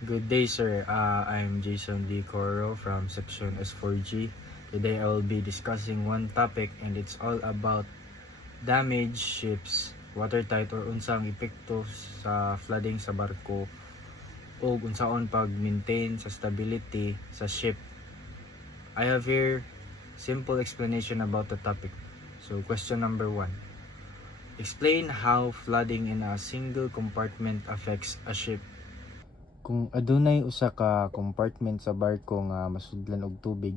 Good day, sir. I'm Jason D. Coro from Section S4G. Today I will be discussing one topic and it's all about damaged ships, watertight or unsang epekto sa flooding sa barko o unsaon pag-maintain sa stability sa ship. I have here simple explanation about the topic. So question number 1. Explain how flooding in a single compartment affects a ship. Kung adunay usa ka compartment sa barko nga masudlan og tubig,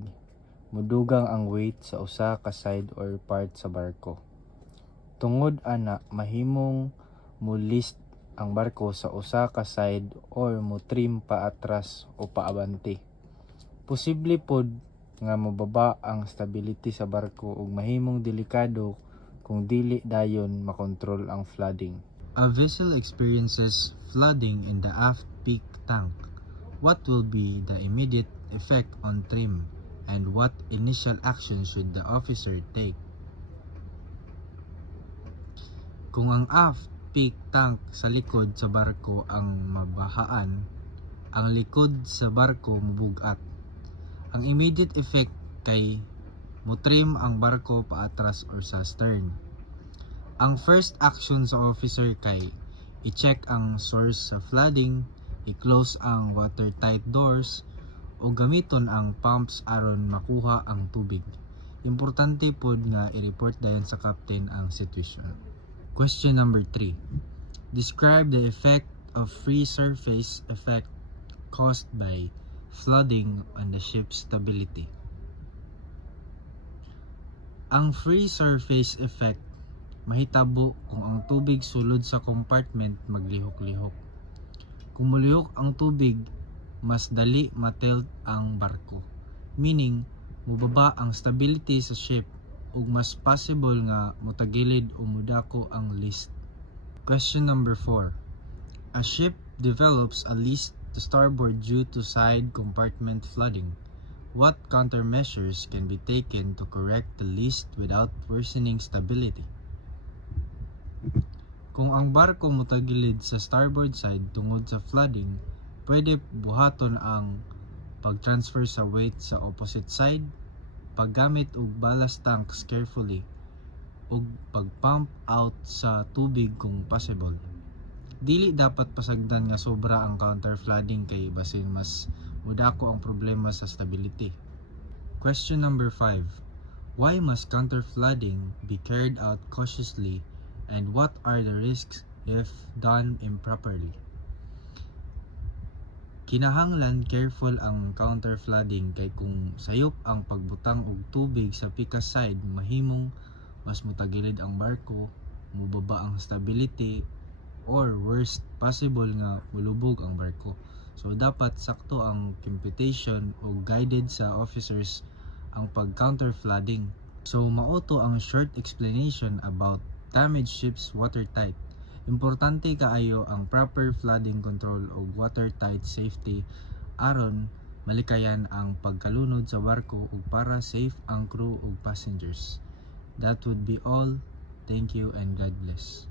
mudugang ang weight sa usa ka side or part sa barko. Tungod ana, mahimong mo-list ang barko sa usa ka side or mo trim pa atras o paabante. Posible pod nga mababa ang stability sa barko ug mahimong delikado kung dili dayon makontrol ang flooding. A vessel experiences flooding in the aft peak tank. What will be the immediate effect on trim, and what initial action should the officer take? Kung ang aft peak tank sa likod sa barko ang mabahaan, ang likod sa barko mabugat. Ang immediate effect kay mutrim ang barko paatras or sa stern. Ang first action sa officer kay i-check ang source sa flooding, i-close ang watertight doors, o gamiton ang pumps aron makuha ang tubig. Importante pod nga i-report dayon sa captain ang situation. Question number 3. Describe the effect of free surface effect caused by flooding on the ship's stability. Ang free surface effect mahitabo kung ang tubig sulod sa compartment maglihok-lihok. Kung malihok ang tubig, mas dali matilt ang barko. Meaning, mubaba ang stability sa ship ug mas possible nga motagilid o mudako ang list. Question number 4. A ship develops a list to starboard due to side compartment flooding. What countermeasures can be taken to correct the list without worsening stability? Kung ang barko motagilid sa starboard side tungod sa flooding, pwede buhaton ang pag-transfer sa weight sa opposite side, paggamit og ballast tanks carefully, ug pag-pump out sa tubig kung possible. Dili dapat pasagdan nga sobra ang counter-flooding kay basin mas mudako ang problema sa stability. Question number 5. Why must counter-flooding be carried out cautiously, and what are the risks if done improperly? Kinahanglan careful ang counter-flooding kay kung sayop ang pagbutang og tubig sa pikas side, mahimong mas mutagilid ang barko, mubaba ang stability, or worst possible nga mulubog ang barko. So dapat sakto ang computation o guided sa officers ang pag-counter-flooding. So mauto ang short explanation about damaged ships watertight. Importante kaayo ang proper flooding control o watertight safety aron malikayan ang pagkalunod sa barko ug para safe ang crew ug passengers. That would be all. Thank you and God bless.